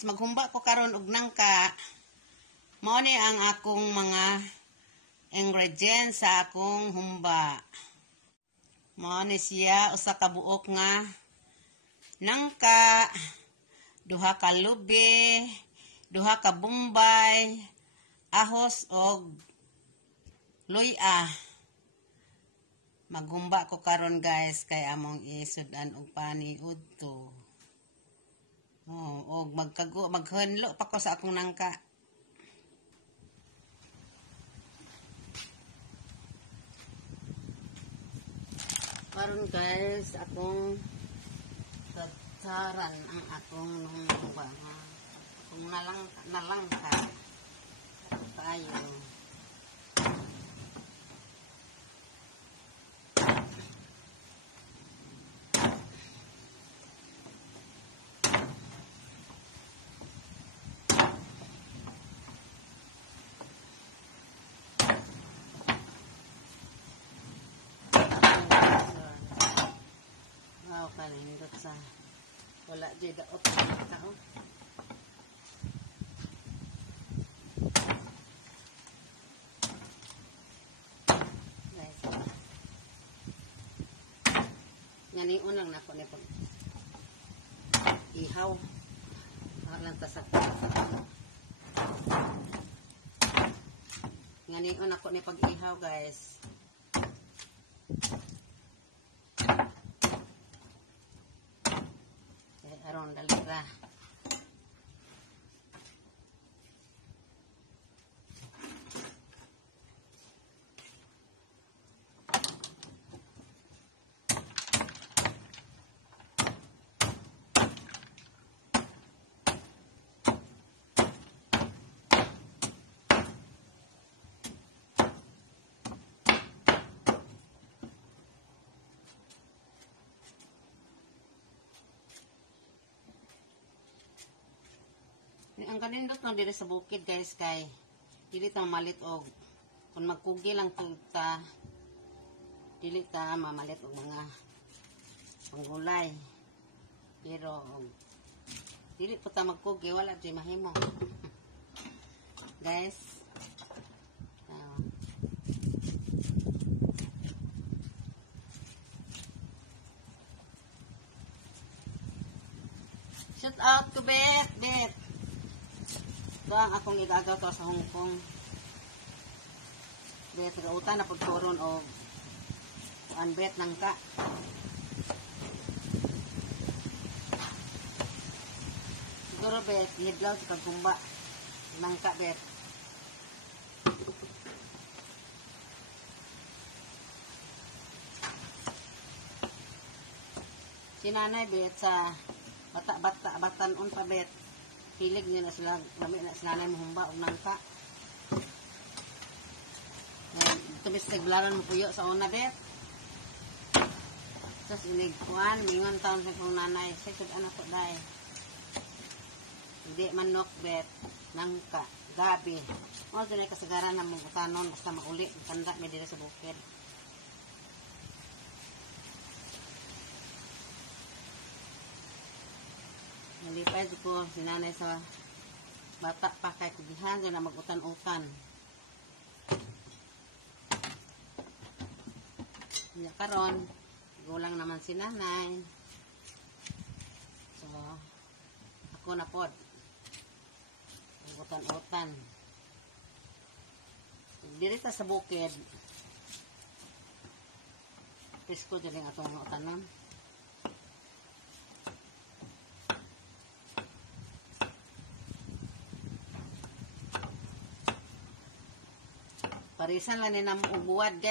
guys, maghumba ko karon og nangka. Mao ni ang akong mga ingredients sa akong humba. Mao ni siya usa ka buok nga nangka, duha ka lubi, duha ka bombay, ahos og luya. Maghumba ko karon guys kay among isud-an og pani udto. Og maghanlo pa ko sa akong nangka. Karon guys, akong tataran ang akong nungba nga. Akong nalangka. Tayo. Kalindot sa wala di daot ang tao. Guys, ngani unang nako ni pag ihaw lang tasak. Ngani unang nako ni pag ihaw guys. Aron dalira. Ang kanindot lang dito sa bukid guys kay dili ta malit og kung magkugi lang ta dili ta mamalit og mga panggulay pero dili pa ta magkugi wala di mahimo guys. Shout out to Bet. Ito ang akong igagaw to sa Hong Kong. Bet, gautan na pagturon o bet nangka. Siguro Bet, hidlaw sa pagkumba. Nangka Bet. Sinanay Bet sa batanon pa Bet. Pilig niya na sila, lami na sila na mahumba o nangka. Tumis nagblaran mo puyo sa una, Bet. Tapos inigkuhan, mingon taon sa kong nanay. Sakit anak ko dahi. Hindi manok, Bet. Nangka, gabi. O, ito na kasagaran ng mga tanon, basta mauli. Tanda, may dito sa bukid. Nalipay ko sinanay sa bata pa kay kugihan doon na magutan-utan. Kanya karon, gulang naman si nanay. So, ako na pod. Magutan-utan. Dirita sa bukid. Pisko dyan yung atong utanan. Parisan lang nila buwad.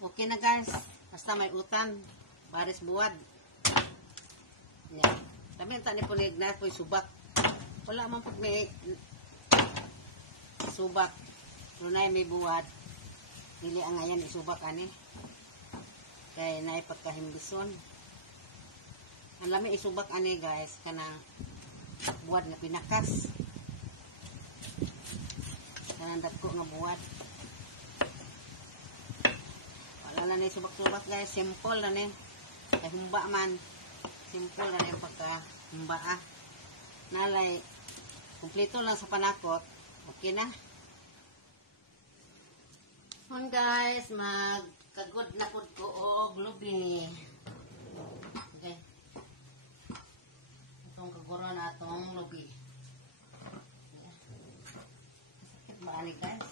Okay na guys. Basta may utan. Paris buwad. Yan. Kami tani po na po subak. Wala man pag may subak. Lunay may buwad. Dili ang ayan isubak ani. Kaya na ipagkahimbison. Ang lami isubak ani guys. Kanang buwad na pinakas. Kanandap ko nga buwad. Wala na ni subak-subak guys. Simple na ni. Kaya humba man. Simple na ni yung pagka humba ah. nalay kumpleto lang sa panakot. Okay na. Hon guys, magkagod na pud ko og lubi. Okay. Itong kaguro na atong lubi. Sakit ba ani guys?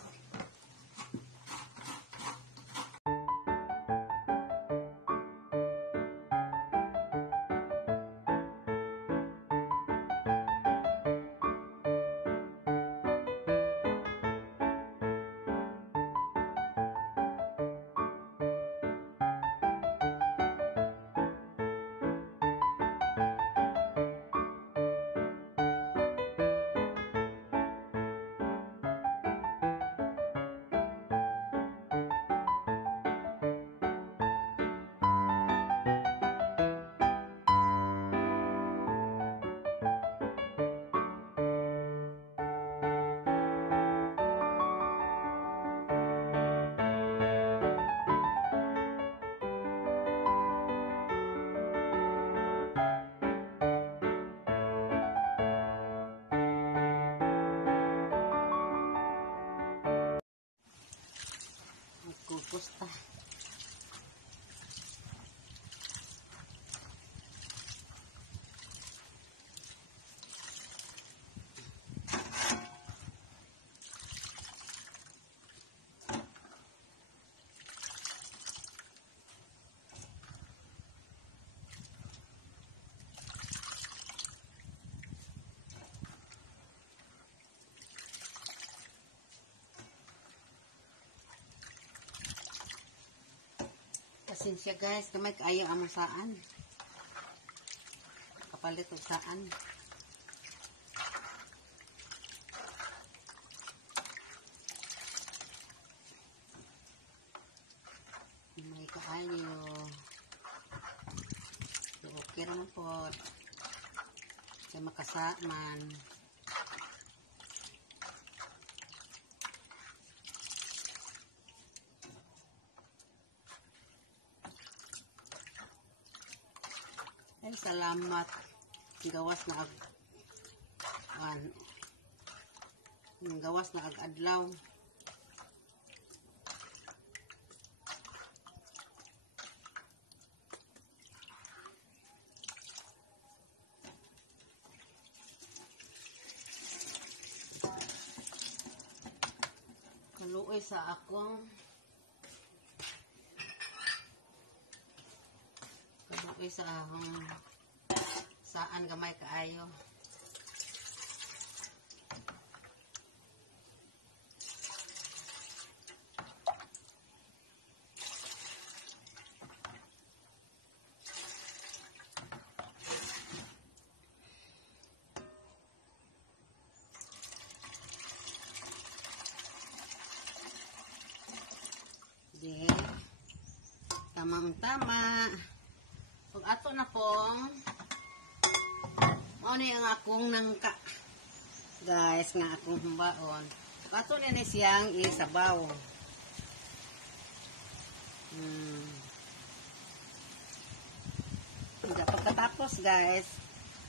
Kukusta. Pasensya guys, kamay kaayo among saan. Kapalit og saan. May kaayo. So, okay naman po. Sa makasaman. Ay, salamat. Gawas na gawas na ag-adlaw. Kaluoy sa akong sa saan gamay kaayo. Di tamang-tama. Pag ato na pong ano yung akong nangka guys nga akong humbaon. Pag ato na siyang isabaw. Pagkatapos guys,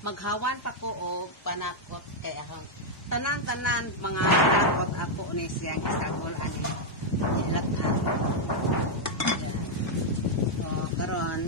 maghawan pa ko o panakot kay ahong tanan-tanan mga panakot ako ni siyang isagol ani. Ilatan. So karon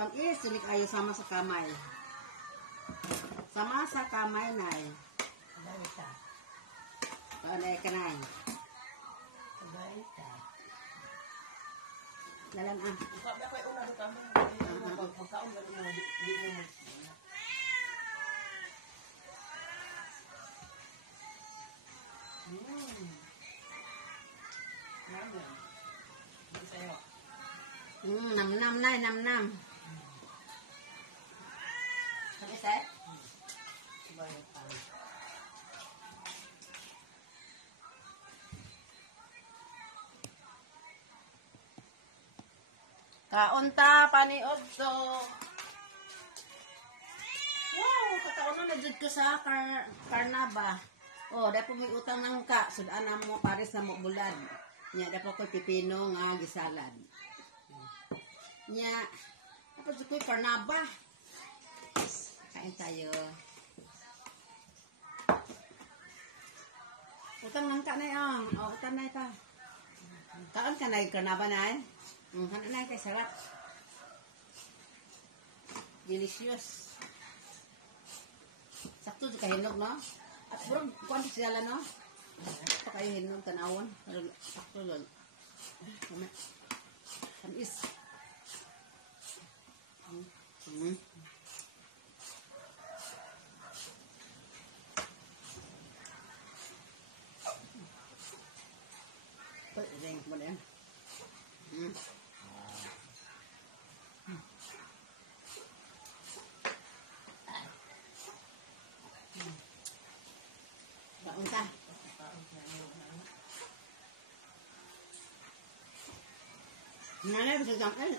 tamis, sulik ayo sama sa kamay. Kamasa kamay nay. Gaita. Kanay kanay. Gaita. Dalan ah. Sabi ako una do kami. Pagkaon ka mo di mo. Nam nay nam. Ano sa? Kaunta paniod to. Wow, kataon na jud ko sa Carnaba. Oh, dapat may utang nang ka, sudan na mo pares na mo bulad. Nya dapat ko pipino nga gisalad. Nya dapat jud ko Carnaba. Kain tayo. Utang nang ka na yan. Oh, utang na ito. Kaon ka na Carnaba na eh. Hana na kay sarap. Delicious. Sakto di kahinog, no? At burang kuwan sila, no? Pa kayo hinog tanawon. Sakto lang. Tamis. Ring mo na yan. Baon ka. Nanay, bisa sampai.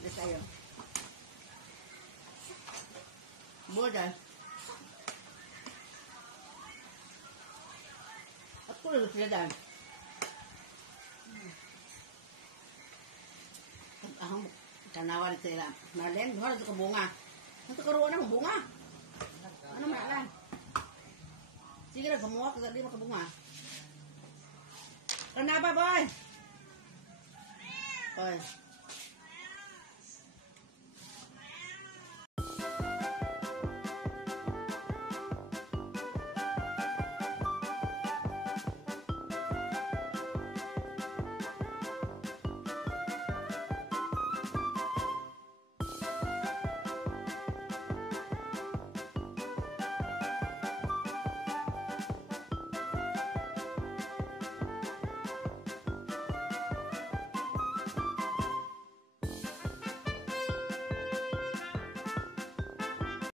Bisa tayo. Boda. Ako lang sila dahil. Ahong tanawan sila. Marlen, harus itu ke bunga. Itu keruan ng bunga. Ano malan? Sige na, gumawa ka di makabunga. Kenapa, boy? Boy.